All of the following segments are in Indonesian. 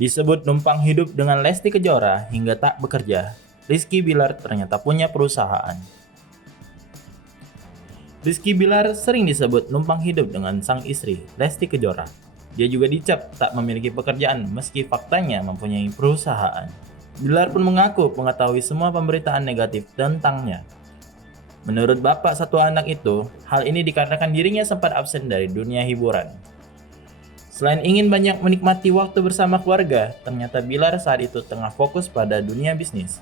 Disebut numpang hidup dengan Lesti Kejora hingga tak bekerja, Rizky Bilar ternyata punya perusahaan. Rizky Bilar sering disebut numpang hidup dengan sang istri, Lesti Kejora. Dia juga dicap tak memiliki pekerjaan meski faktanya mempunyai perusahaan. Bilar pun mengaku mengetahui semua pemberitaan negatif tentangnya. Menurut bapak satu anak itu, hal ini dikarenakan dirinya sempat absen dari dunia hiburan. Selain ingin banyak menikmati waktu bersama keluarga, ternyata Bilar saat itu tengah fokus pada dunia bisnis.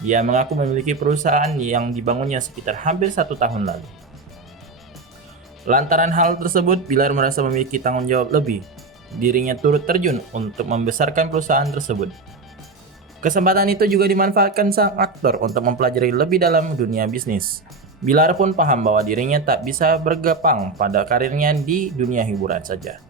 Dia mengaku memiliki perusahaan yang dibangunnya sekitar hampir 1 tahun lalu. Lantaran hal tersebut, Bilar merasa memiliki tanggung jawab lebih. Dirinya turut terjun untuk membesarkan perusahaan tersebut. Kesempatan itu juga dimanfaatkan sang aktor untuk mempelajari lebih dalam dunia bisnis. Bilar pun paham bahwa dirinya tak bisa bergepang pada karirnya di dunia hiburan saja.